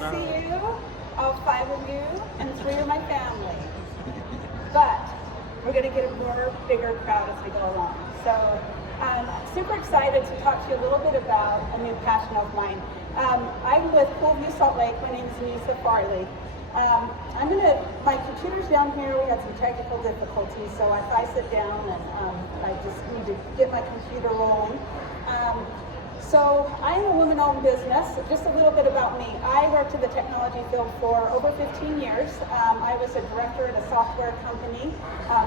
to see you, all 5 of you, and 3 are my family. But we're going to get a bigger crowd as we go along. So I'm super excited to talk to you a little bit about a new passion of mine. I'm with CoolVu Salt Lake. My name is Nissa Farley. My computer's down here. We had some technical difficulties, so if I sit down and I just need to get my computer rolling. So I am a woman-owned business. Just a little bit about me. I worked in the technology field for over 15 years. I was a director at a software company,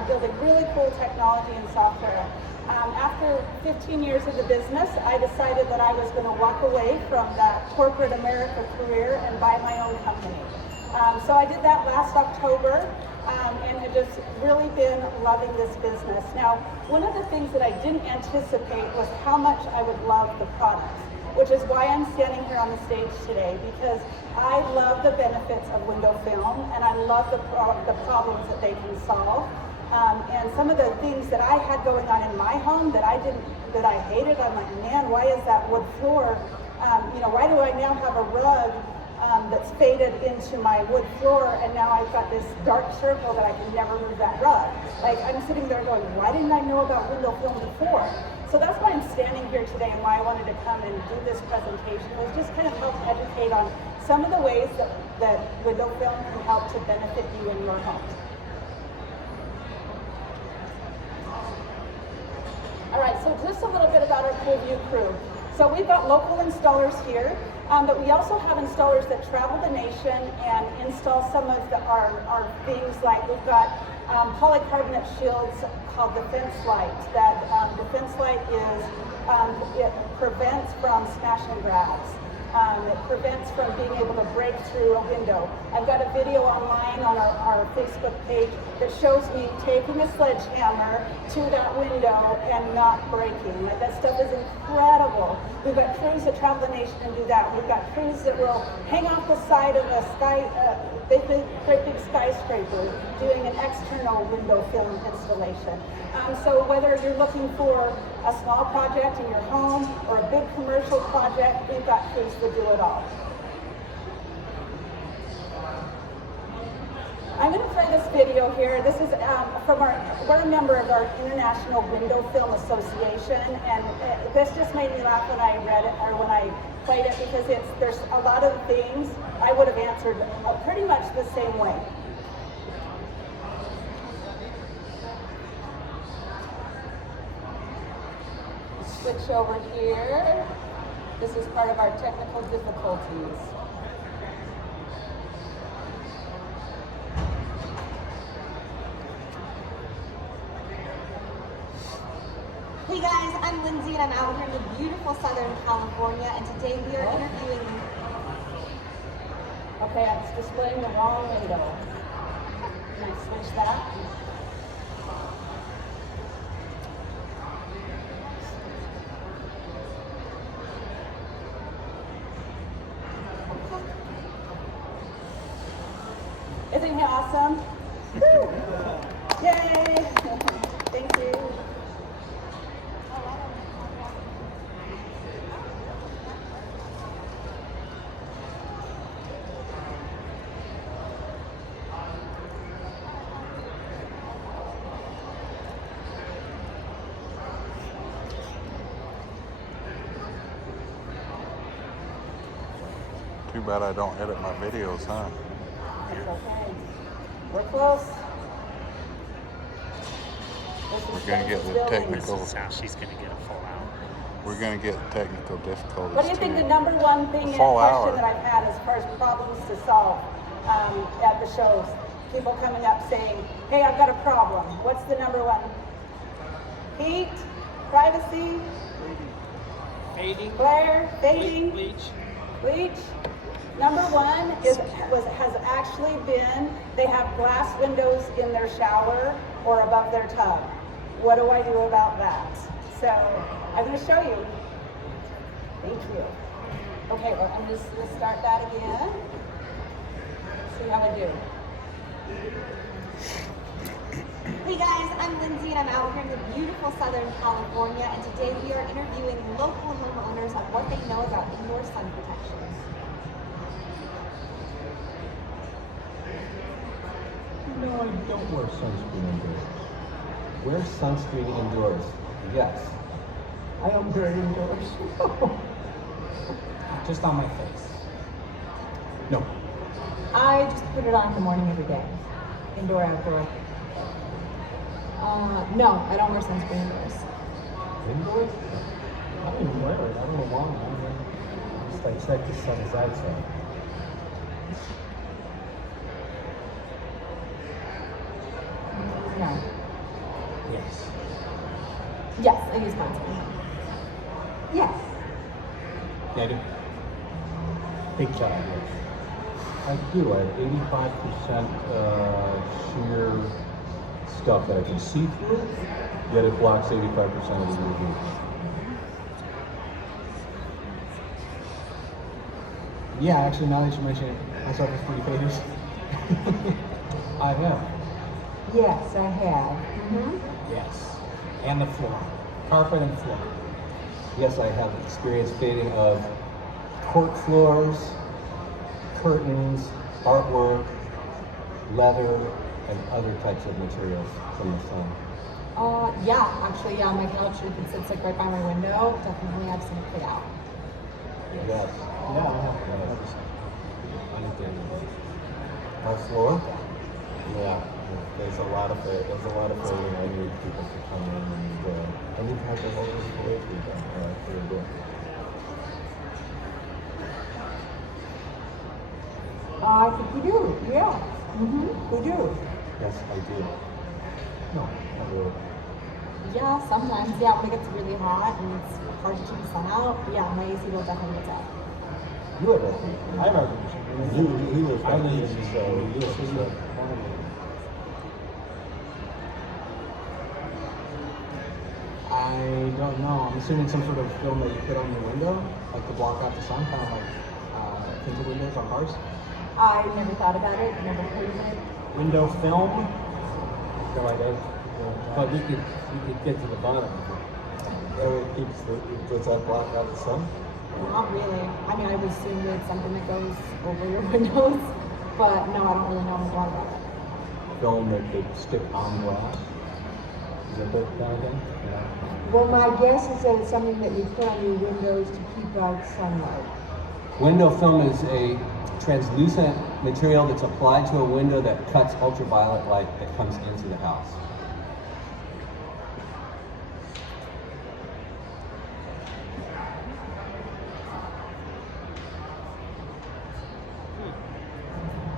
building really cool technology and software. After 15 years in the business, I decided that I was going to walk away from that corporate America career and buy my own company. So I did that last October and have just really been loving this business. Now, one of the things that I didn't anticipate was how much I would love the products, which is why I'm standing here on the stage today, because I love the benefits of window film and I love the problems that they can solve. And some of the things that I had going on in my home that I hated, I'm like, man, why is that wood floor? Why do I now have a rug that's faded into my wood floor, and now I've got this dark circle that I can never move that rug. Like, I'm sitting there going, why didn't I know about window film before? So that's why I'm standing here today and why I wanted to come and do this presentation, was just kind of help educate on some of the ways that window film can help to benefit you in your home. All right, so just a little bit about our CoolVu crew. So we've got local installers here, but we also have installers that travel the nation and install some of our things, like we've got polycarbonate shields called Defense Light. That Defense Light it prevents from smash and grabs. It prevents from being able to break through a window. I've got a video online on our Facebook page that shows me taking a sledgehammer to that window and not breaking. Like, that stuff is incredible. We've got crews that travel the nation and do that. We've got crews that will hang off the side of a great big skyscraper doing an external window film installation. So whether you're looking for a small project in your home or a big commercial project, we've got crews that do it all. I'm going to play this video here. This is we're a member of our International Window Film Association, and this just made me laugh when I read it, or when I played it, because there's a lot of things I would have answered pretty much the same way. Switch over here. This is part of our technical difficulties. Hey guys, I'm Lindsay and I'm out here in the beautiful Southern California, and today we are interviewing... Okay, I was displaying the wrong window. Can I switch that? Isn't he awesome? Woo! Yay! Thank you. Too bad I don't edit my videos, huh? That's okay. We're close. We're going to get the technical... This is how she's going to get a full hour. We're going to get technical difficulties. What do you think the number one thing question that I've had as far as problems to solve at the shows? People coming up saying, hey, I've got a problem. What's the number one? Heat, privacy, Fading. glare, fading, Bleach. Number one has actually been, they have glass windows in their shower or above their tub. What do I do about that? So I'm going to show you. Thank you. Okay, well, I'm just going to start that again. See how I do. Hey guys, I'm Lindsay and I'm out here in the beautiful Southern California, and today we are interviewing local homeowners on what they know about indoor sun protection. No, I don't wear sunscreen indoors. Wear sunscreen indoors. Yes. I don't wear it indoors. Just on my face. No. I just put it on in the morning every day. Indoor, outdoor. No, I don't wear sunscreen indoors. Indoors? I don't even wear it. I don't know why. I just like check the sun is outside. No. Yes. Yes, I use sunscreen. Yes. Yeah, I do. Big time, yes. I do. I have 85% sheer stuff that I can see through, yet it blocks 85% of the UV. Yeah, actually, now that you mention it, my stuff is pretty faded. I have. Yes, I have. Yes. And the floor. Carpet and floor. Yes, I have experience fading of cork floors, curtains, artwork, leather, and other types of materials from the sun. Yeah, actually, yeah, my couch, if it sits like right by my window, definitely I've seen it play out. Yes. Yeah, I have. Yes. Our floor? Yeah. There's a lot of fading. I need people to come in and any type of overflow we do. I think we do, yeah. We do. Yes, I do. No, not really. Yeah, sometimes, yeah, when it gets really hot and it's hard to keep the sun out, yeah, my AC will definitely get out. You have that. I have air conditioning. He lives I right live there, in so he lives city. there. I don't know. I'm assuming some sort of film that you put on your window, like to block out the sun, kind of like tinted windows on cars. I never thought about it, never heard of it. Window film. So like that. But we could get to the bottom of it. So it keeps does that block out the sun? Not really. I mean, I would assume that it's something that goes over your windows, but no, I don't really know a lot about it. Film that could stick on glass. Is that that kind of thing? Yeah. Well, my guess is that it's something that you put on your windows to keep out sunlight. Window film is a translucent material that's applied to a window that cuts ultraviolet light that comes into the house.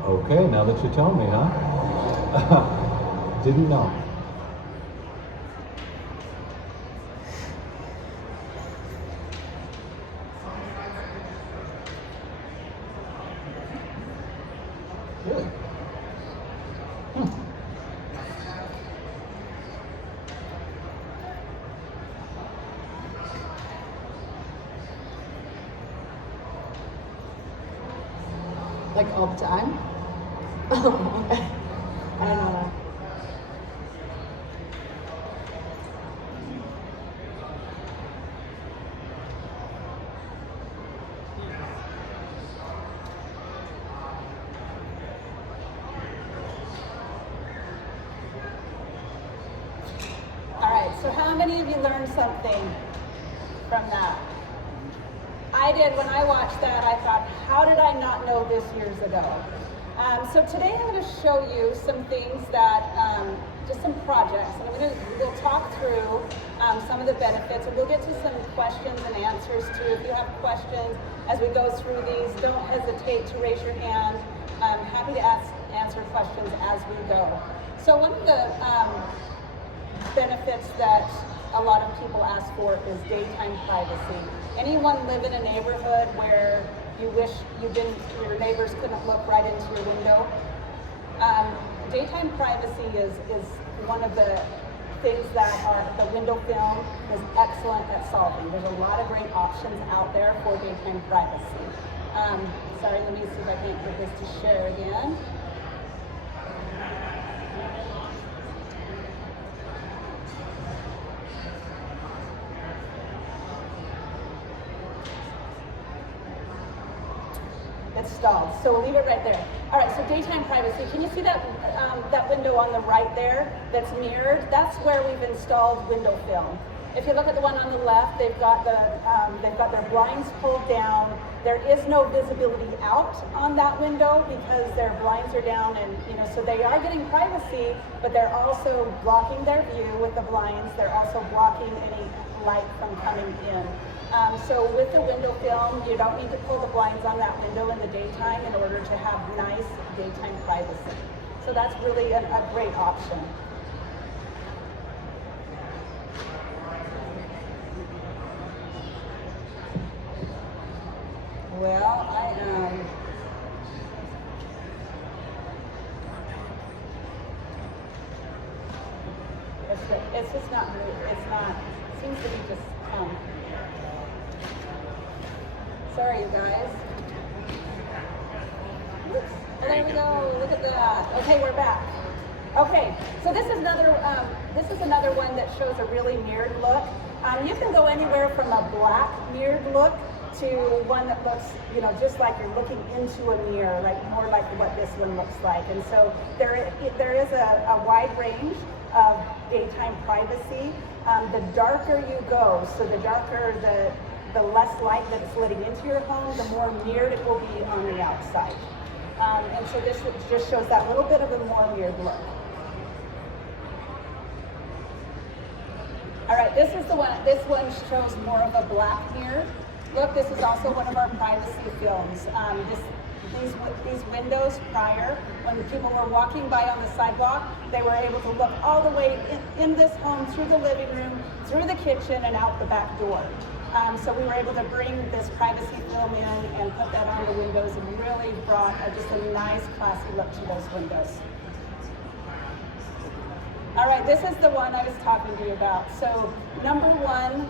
Okay, now that you tell me, huh? Didn't know. Really? Like all the time? Oh, okay. I don't know. All right, so how many of you learned something from that? I did. When I watched that, I thought, how did I not know this years ago? So today I'm going to show you some things that, just some projects, and we'll talk through some of the benefits, and we'll get to some questions and answers too. If you have questions as we go through these, don't hesitate to raise your hand. I'm happy to answer questions as we go. So one of the benefits that a lot of people ask for is daytime privacy. Anyone live in a neighborhood where you wish your neighbors couldn't look right into your window? Daytime privacy is one of the things that the window film is excellent at solving. There's a lot of great options out there for daytime privacy. Sorry, let me see if I can get this to share again. Let's installed. So we'll leave it right there. All right, so daytime privacy. Can you see that that window on the right there that's mirrored? That's where we've installed window film. If you look at the one on the left, they've got their blinds pulled down. There is no visibility out on that window because their blinds are down, and so they are getting privacy, but they're also blocking their view with the blinds. They're also blocking any light from coming in. So with the window film, you don't need to pull the blinds on that window in the daytime in order to have nice daytime privacy. So that's really a great option. Well, it's just not really, it seems to be just, sorry you guys. Oops. Oh, there we go, look at that. Okay, we're back. Okay, so this is another one that shows a really mirrored look. You can go anywhere from a black mirrored look to one that looks, just like you're looking into a mirror, like more like what this one looks like. And so there is a wide range of daytime privacy. The darker you go, so the darker the less light that's letting into your home, the more mirrored it will be on the outside. And so this just shows that little bit of a more mirrored look. All right, this is the one. This one shows more of a black mirror. Look, this is also one of our privacy films. These windows prior, when people were walking by on the sidewalk, they were able to look all the way in this home, through the living room, through the kitchen, and out the back door. So we were able to bring this privacy film in and put that on the windows, and really brought just a nice, classy look to those windows. All right, this is the one I was talking to you about. So number one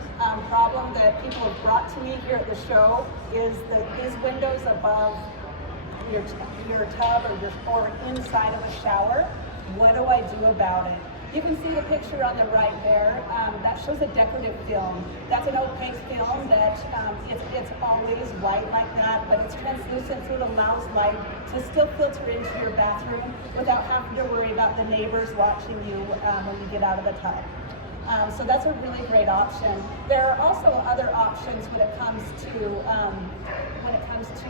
problem that people have brought to me here at the show is that these windows above your tub or inside of a shower. What do I do about it? You can see the picture on the right there. That shows a decorative film. That's an opaque film that it's always white like that, but it's translucent, so it allows light to still filter into your bathroom without having to worry about the neighbors watching you when you get out of the tub. So that's a really great option. There are also other options when it comes to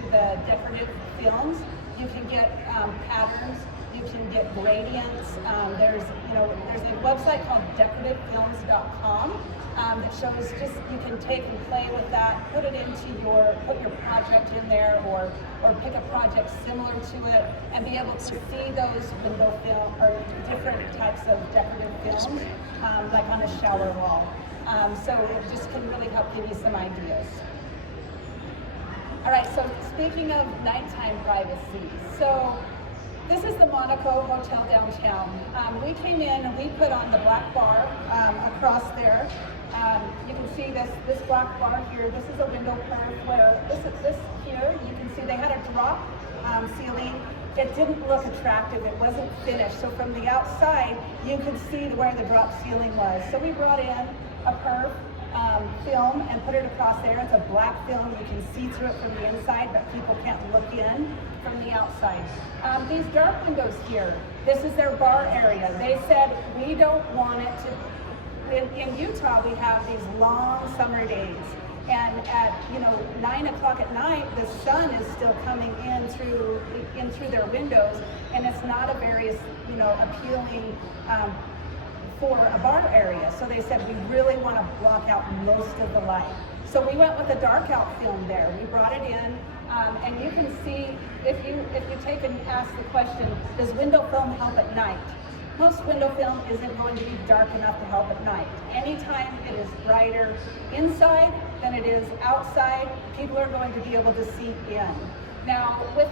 the decorative films. You can get patterns. You can get gradients. There's a website called decorativefilms.com that shows just you can take and play with that, put your project in there, or pick a project similar to it, and be able to see those window film or different types of decorative films, like on a shower wall. So it just can really help give you some ideas. All right. So speaking of nighttime privacy, so. This is the Monaco Hotel downtown. We came in and we put on the black bar across there. You can see this black bar here. This is a window curve where this here, you can see they had a drop ceiling. It didn't look attractive. It wasn't finished. So from the outside, you could see where the drop ceiling was. So we brought in a perf film and put it across there. It's a black film. You can see through it from the inside, but people can't look in from the outside. These dark windows here, this is their bar area. They said, we don't want it to, in Utah, we have these long summer days. And at 9 o'clock at night, the sun is still coming in through their windows, and it's not a very appealing for a bar area. So they said we really want to block out most of the light. So we went with a dark out film there. We brought it in, and you can see if you take and ask the question, does window film help at night? Most window film isn't going to be dark enough to help at night. Anytime it is brighter inside than it is outside, people are going to be able to see in. Now, with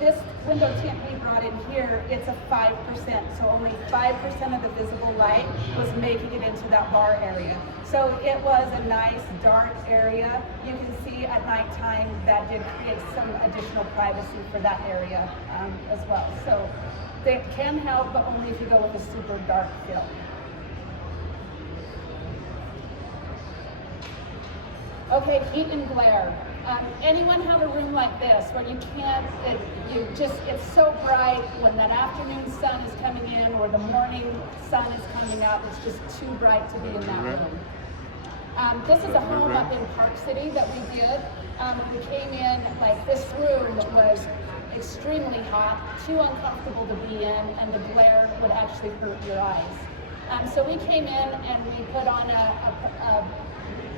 this window tint we brought in here, it's a 5%, so only 5% of the visible light was making it into that bar area. So it was a nice dark area. You can see at nighttime that did create some additional privacy for that area as well. So they can help, but only if you go with a super dark film. Okay, heat and glare. Anyone have a room like this where you can't, it's so bright when that afternoon sun is coming in or the morning sun is coming up, it's just too bright to be in that room. This is a home up in Park City that we did. We came in, like this room was extremely hot, too uncomfortable to be in, and the glare would actually hurt your eyes. So we came in and we put on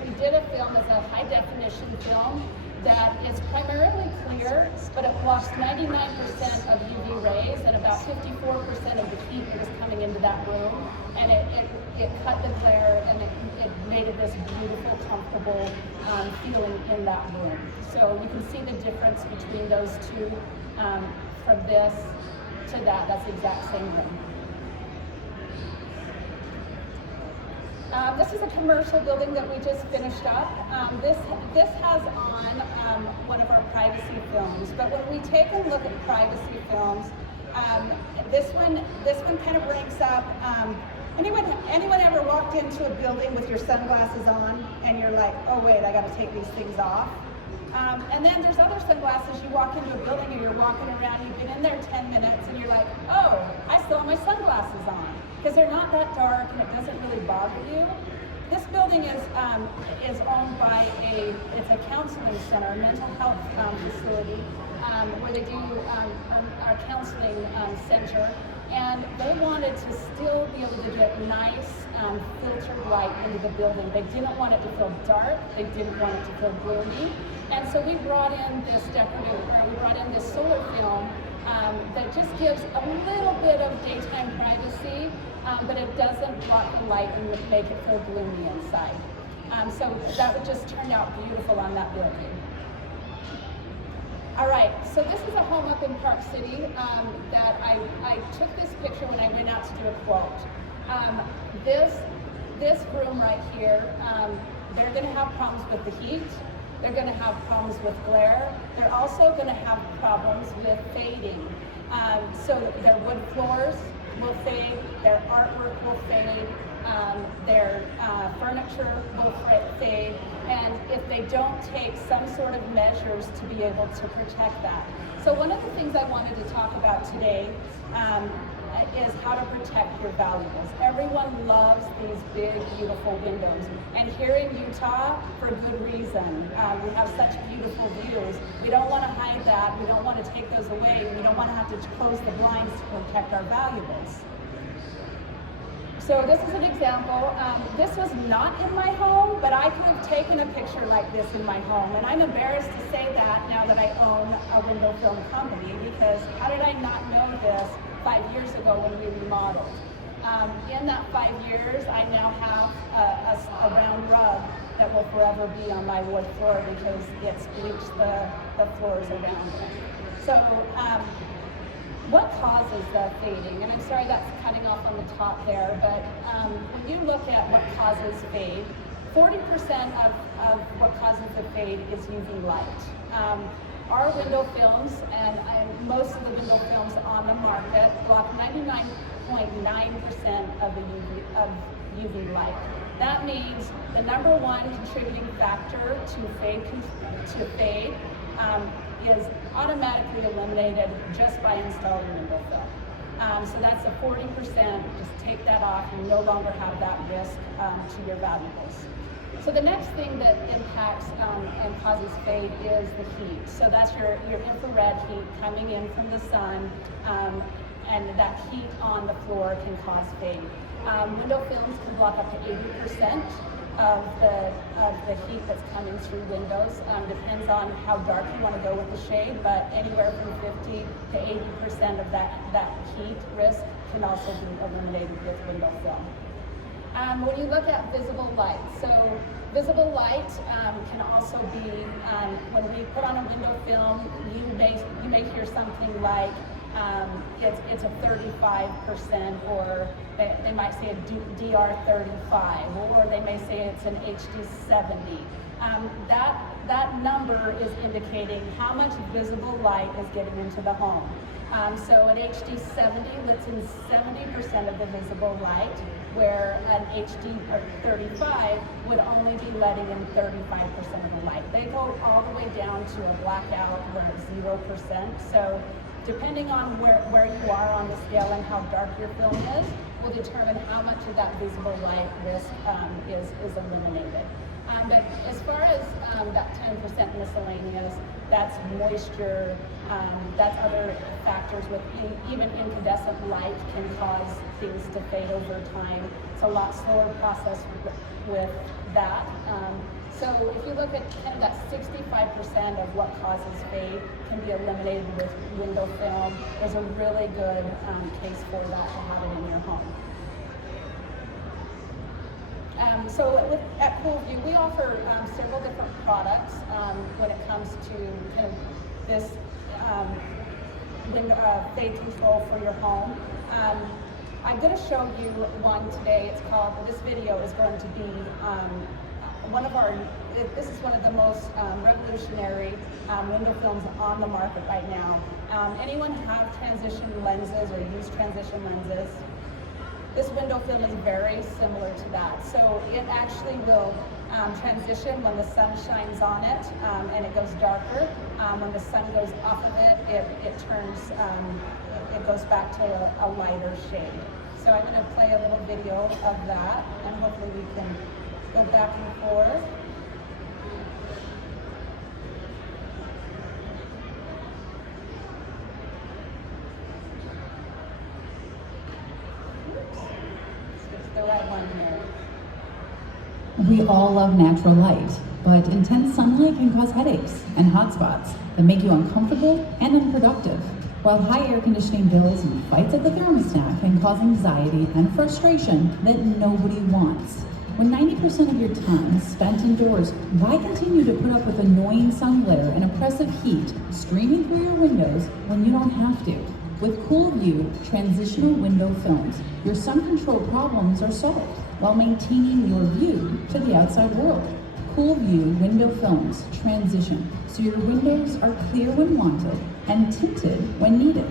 we did a film as a high definition film that is primarily clear, but it blocks 99% of UV rays and about 54% of the heat that was coming into that room. And it cut the glare and it made it this beautiful, comfortable feeling in that room. So you can see the difference between those two, from this to that. That's the exact same room. This is a commercial building that we just finished up. This has on one of our privacy films, but when we take a look at privacy films, this one kind of ranks up. Anyone ever walked into a building with your sunglasses on and you're like, oh wait, I got to take these things off? And then there's other sunglasses, you walk into a building and you're walking around, you've been in there 10 minutes and you're like, oh, I still have my sunglasses on. Because they're not that dark and it doesn't really bother you. This building is owned by it's a counseling center, a mental health facility, where they do our counseling center. And they wanted to still be able to get nice filtered light into the building. They didn't want it to feel dark. They didn't want it to feel gloomy. And so we brought in this solar film that just gives a little bit of daytime privacy, but it doesn't block the light and make it feel gloomy inside. So that would just turn out beautiful on that building. All right, so this is a home up in Park City that I took this picture when I went out to do a quote. This room right here, they're going to have problems with the heat. They're going to have problems with glare. They're also going to have problems with fading. So their wood floors will fade, their artwork will fade, their furniture will fade, and if they don't take some sort of measures to be able to protect that. So one of the things I wanted to talk about today is how to protect your valuables. Everyone loves these big, beautiful windows. And here in Utah, for good reason. We have such beautiful views. We don't want to hide that. We don't want to take those away. We don't want to have to close the blinds to protect our valuables. So this is an example. This was not in my home, but I could have taken a picture like this in my home. And I'm embarrassed to say that now that I own a window film company, because how did I not know this 5 years ago when we remodeled? In that 5 years, I now have a round rug that will forever be on my wood floor because it's bleached the floors around it. So what causes the fading? And I'm sorry that's cutting off on the top there, but when you look at what causes fade, 40% of what causes the fade is UV light. Our window films, and most of the window films on the market, block 99.9% of UV light. That means the number one contributing factor to fade is automatically eliminated just by installing window film. So that's a 40%. Just take that off. You no longer have that risk to your valuables. So the next thing that impacts and causes fade is the heat. So that's your infrared heat coming in from the sun, and that heat on the floor can cause fade. Window films can block up to 80% of the heat that's coming through windows. Depends on how dark you want to go with the shade, but anywhere from 50 to 80% of that heat risk can also be eliminated with window film. When you look at visible light, so visible light can also be, when we put on a window film, you may hear something like it's a 35%, or they might say a DR35, or they may say it's an HD70. that number is indicating how much visible light is getting into the home. So an HD 70 lets in 70% of the visible light, where an HD 35 would only be letting in 35% of the light. They go all the way down to a blackout where it's 0%. So depending on where you are on the scale and how dark your film is, will determine how much of that visible light risk is eliminated. But as far as that 10% miscellaneous, that's moisture, that's other factors with even incandescent light can cause things to fade over time. It's a lot slower process with that. So if you look at kind of that 65% of what causes fade can be eliminated with window film, there's a really good case for that to have it in your home. So at CoolVu, we offer several different products when it comes to kind of this fade control for your home. I'm going to show you one today. It's called, this video is going to be this is one of the most revolutionary window films on the market right now. Anyone have transition lenses or use transition lenses? This window film is very similar to that. So it actually will transition when the sun shines on it and it goes darker. When the sun goes off of it, it turns, it goes back to a lighter shade. So I'm going to play a little video of that and hopefully we can go back and forth. We all love natural light, but intense sunlight can cause headaches and hot spots that make you uncomfortable and unproductive, while high air conditioning bills and fights at the thermostat can cause anxiety and frustration that nobody wants. When 90% of your time is spent indoors, why continue to put up with annoying sun glare and oppressive heat streaming through your windows when you don't have to? With CoolVu transitional window films, your sun control problems are solved while maintaining your view to the outside world. CoolVu window films transition so your windows are clear when wanted and tinted when needed.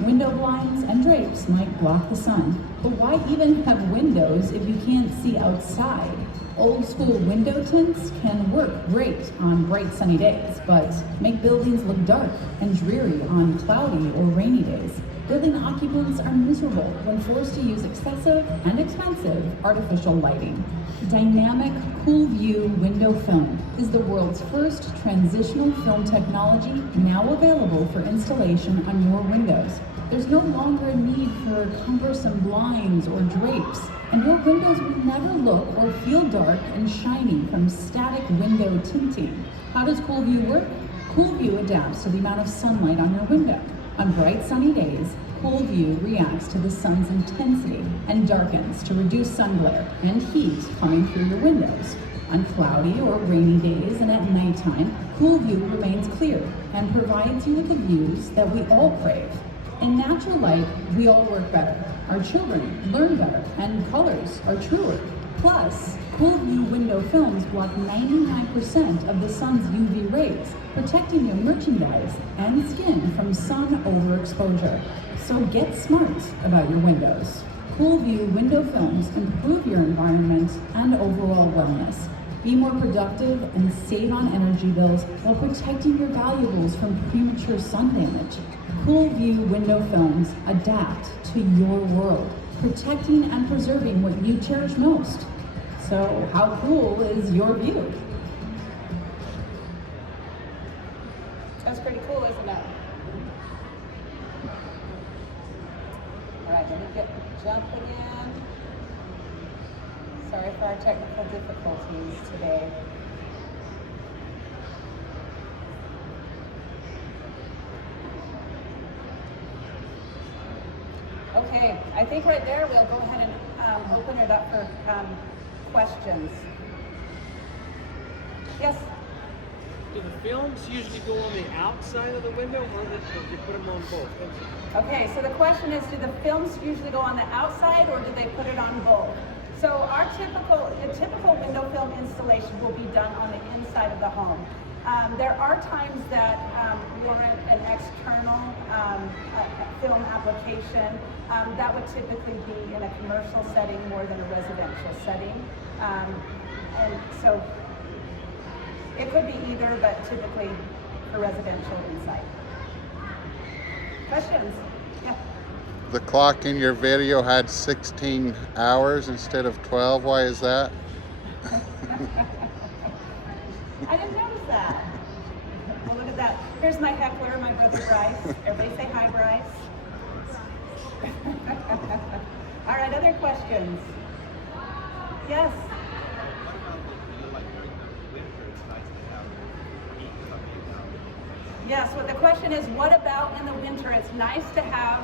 Window blinds and drapes might block the sun, but why even have windows if you can't see outside? Old school window tints can work great on bright sunny days, but make buildings look dark and dreary on cloudy or rainy days. Building occupants are miserable when forced to use excessive and expensive artificial lighting. Dynamic CoolVu window film is the world's first transitional film technology now available for installation on your windows. There's no longer a need for cumbersome blinds or drapes, and your windows will never look or feel dark and shiny from static window tinting. How does CoolVu work? CoolVu adapts to the amount of sunlight on your window. On bright sunny days, CoolVu reacts to the sun's intensity and darkens to reduce sun glare and heat coming through your windows. On cloudy or rainy days and at nighttime, CoolVu remains clear and provides you with the views that we all crave. In natural light, we all work better. Our children learn better and colors are truer. Plus, CoolVu window films block 99% of the sun's UV rays, protecting your merchandise and skin from sun overexposure. So get smart about your windows. CoolVu window films improve your environment and overall wellness. Be more productive and save on energy bills while protecting your valuables from premature sun damage. CoolVu window films adapt to your world, protecting and preserving what you cherish most. So how cool is your view? That's pretty cool, isn't it? All right, let me get jumping in. Sorry for our technical difficulties today. Okay, I think right there we'll go ahead and open it up for questions. Yes? Do the films usually go on the outside of the window or do you put them on both? Okay, so the question is, do the films usually go on the outside or do they put it on both? So our typical window film installation will be done on the inside of the home. There are times that warrant an external film application. That would typically be in a commercial setting more than a residential setting. And so it could be either, but typically for residential inside. Questions? Yeah. The clock in your video had 16 hours instead of 12. Why is that? I didn't notice that. Well, look at that. Here's my heckler, my brother Bryce. Everybody say hi, Bryce. All right, other questions? Yes? Yes, well, the question is, what about in the winter? It's nice to have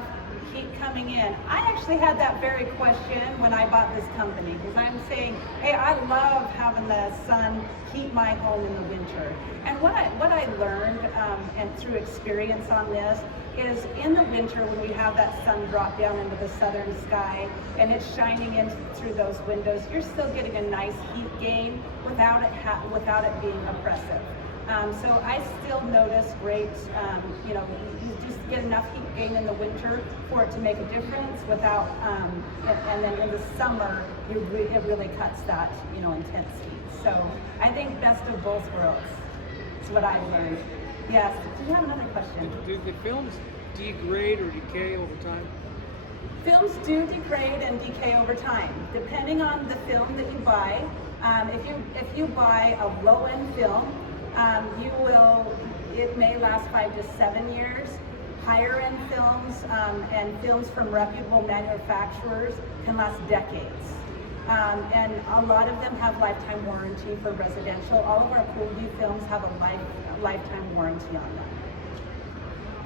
heat coming in. I actually had that very question when I bought this company, because I'm saying, hey, I love having the sun heat my home in the winter. And what I learned, and through experience on this, is in the winter when we have that sun drop down into the southern sky and it's shining in through those windows, you're still getting a nice heat gain without it being oppressive. So I still notice great, you just get enough heat gain in the winter for it to make a difference without, and then in the summer, it really cuts that, intense heat. So I think best of both worlds is what I've learned. Yes, did you have another question? Do the films degrade or decay over time? Films do degrade and decay over time, depending on the film that you buy. If you buy a low-end film, it may last 5 to 7 years. Higher end films and films from reputable manufacturers can last decades. And a lot of them have lifetime warranty for residential. All of our CoolVu films have a lifetime warranty on them.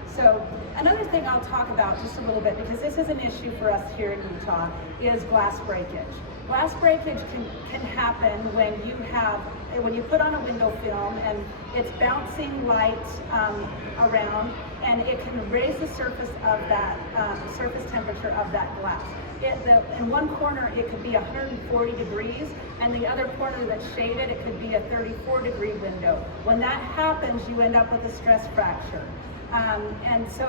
So another thing I'll talk about just a little bit, because this is an issue for us here in Utah, is glass breakage. Glass breakage can happen when you put on a window film and it's bouncing light around, and it can raise the surface of that surface temperature of that glass. In one corner it could be 140 degrees, and the other corner that's shaded, it could be a 34-degree window. When that happens, you end up with a stress fracture. And so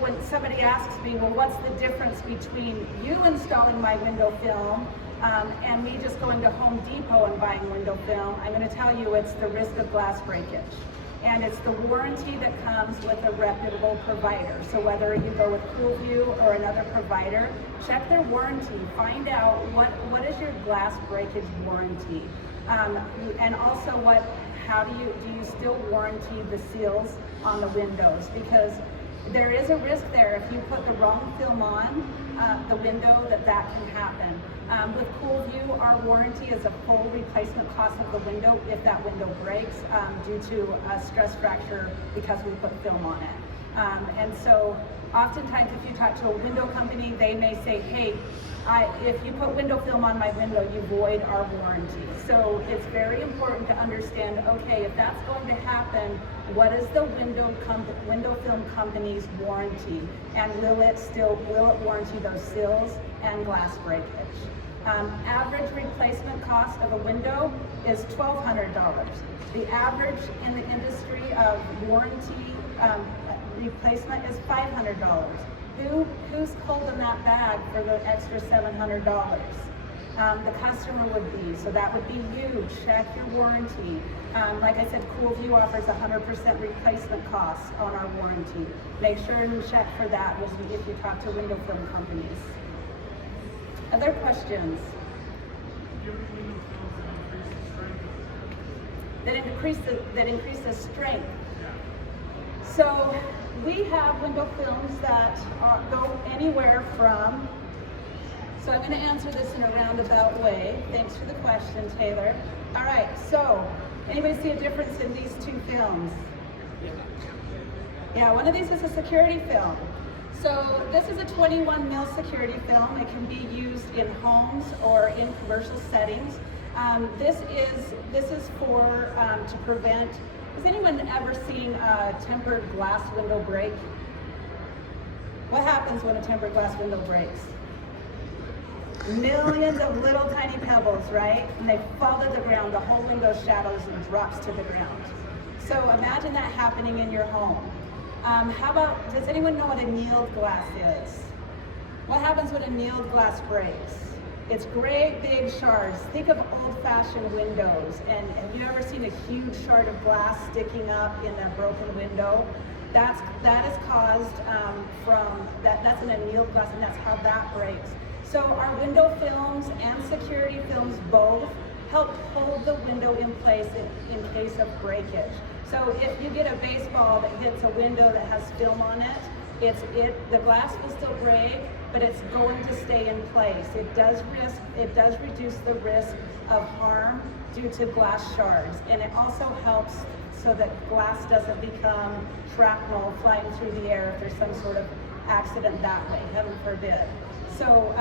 when somebody asks me, well, what's the difference between you installing my window film and me just going to Home Depot and buying window film, I'm going to tell you it's the risk of glass breakage. And it's the warranty that comes with a reputable provider. So whether you go with CoolVu or another provider, check their warranty. Find out what is your glass breakage warranty. And also how do you still warranty the seals on the windows? Because there is a risk there if you put the wrong film on the window that can happen. With CoolVu, our warranty is a full replacement cost of the window if that window breaks due to a stress fracture because we put film on it. And so oftentimes if you talk to a window company, they may say, hey, if you put window film on my window, you void our warranty. So it's very important to understand, okay, if that's going to happen, what is the window film company's warranty? And will it warranty those seals and glass breakage? Average replacement cost of a window is $1,200. The average in the industry of warranty replacement is $500. Who's holding that bag for the extra $700? The customer would be. So that would be you. Check your warranty. Like I said, CoolVu offers 100% replacement costs on our warranty. Make sure and check for that if you talk to window film companies. Other questions? That increase the strength. So we have window films that go anywhere from, so I'm going to answer this in a roundabout way. Thanks for the question, Taylor. All right, so anybody see a difference in these two films? Yeah, one of these is a security film. So this is a 21 mil security film. It can be used in homes or in commercial settings. This is for to prevent. Has anyone ever seen a tempered glass window break? What happens when a tempered glass window breaks? Millions of little tiny pebbles, right? And they fall to the ground. The whole window shatters and drops to the ground. So imagine that happening in your home. How about, does anyone know what a annealed glass is? What happens when a annealed glass breaks? It's great big shards. Think of old-fashioned windows. And have you ever seen a huge shard of glass sticking up in a broken window? That is caused from, that's an annealed glass, and that's how that breaks. So our window films and security films both help hold the window in place in case of breakage. So if you get a baseball that hits a window that has film on it, the glass will still break, but it's going to stay in place. It does reduce the risk of harm due to glass shards, and it also helps so that glass doesn't become shrapnel flying through the air if there's some sort of accident that way, heaven forbid. So,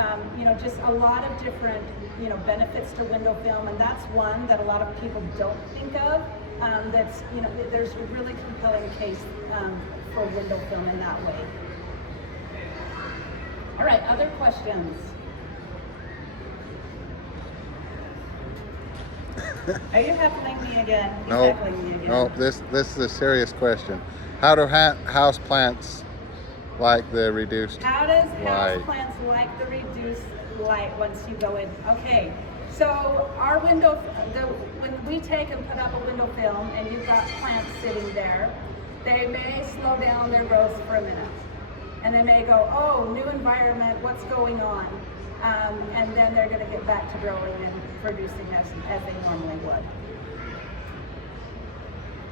just a lot of different, benefits to window film, and that's one that a lot of people don't think of. There's a really compelling case for window film in that way. All right, other questions? Are you heckling me again? He's heckling me again. No, this is a serious question. How do house plants like the reduced How does light? houseplants like the reduced light once you go in? Okay, so our when we take and put up a window film and you've got plants sitting there, they may slow down their growth for a minute. And they may go, oh, new environment, what's going on? And then they're gonna get back to growing and producing as they normally would.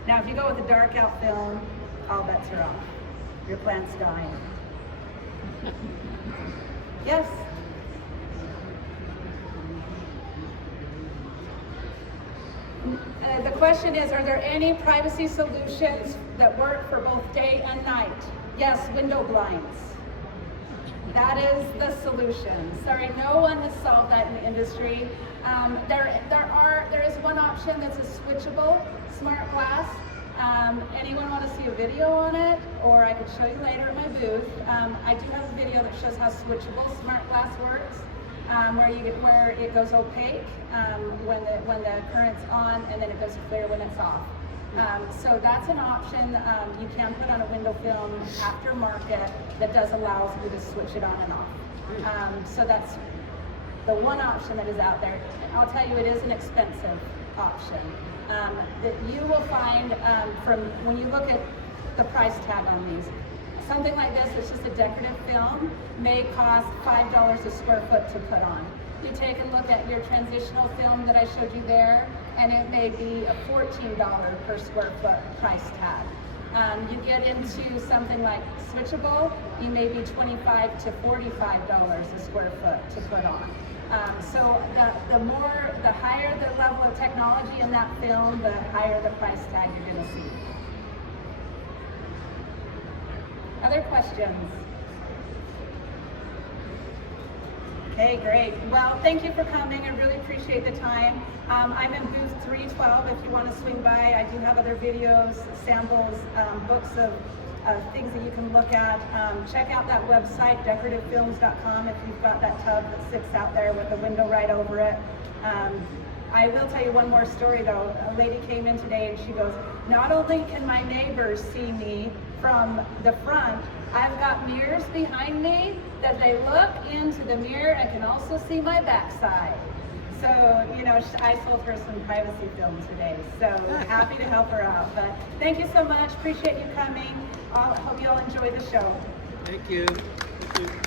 Now, if you go with a dark out film, all bets are off. Your plant's dying. Yes? The question is, are there any privacy solutions that work for both day and night? Yes, window blinds. That is the solution. Sorry, no one has solved that in the industry. There is one option that's a switchable smart glass. Anyone want to see a video on it? Or I could show you later at my booth. I do have a video that shows how switchable smart glass works, where it goes opaque when the current's on, and then it goes clear when it's off. So that's an option you can put on a window film aftermarket that does allow you to switch it on and off. So that's the one option that is out there. I'll tell you, it is an expensive option. That you will find from when you look at the price tag on these, something like this, it's just a decorative film, may cost $5 a square foot to put on. You take a look at your transitional film that I showed you there, and it may be a $14 per square foot price tag. You get into something like switchable, you may be $25 to $45 a square foot to put on. So the higher the level of technology in that film, the higher the price tag you're going to see. Other questions? Okay, great. Well, thank you for coming. I really appreciate the time. I'm in booth 312 if you want to swing by. I do have other videos, samples, books of things that you can look at. Check out that website, decorativefilms.com, if you've got that tub that sits out there with a window right over it. I will tell you one more story though. A lady came in today and she goes, not only can my neighbors see me from the front, I've got mirrors behind me that they look into the mirror and can also see my backside. So, I sold her some privacy film today. So happy to help her out. But thank you so much. Appreciate you coming. I hope you all enjoy the show. Thank you. Thank you.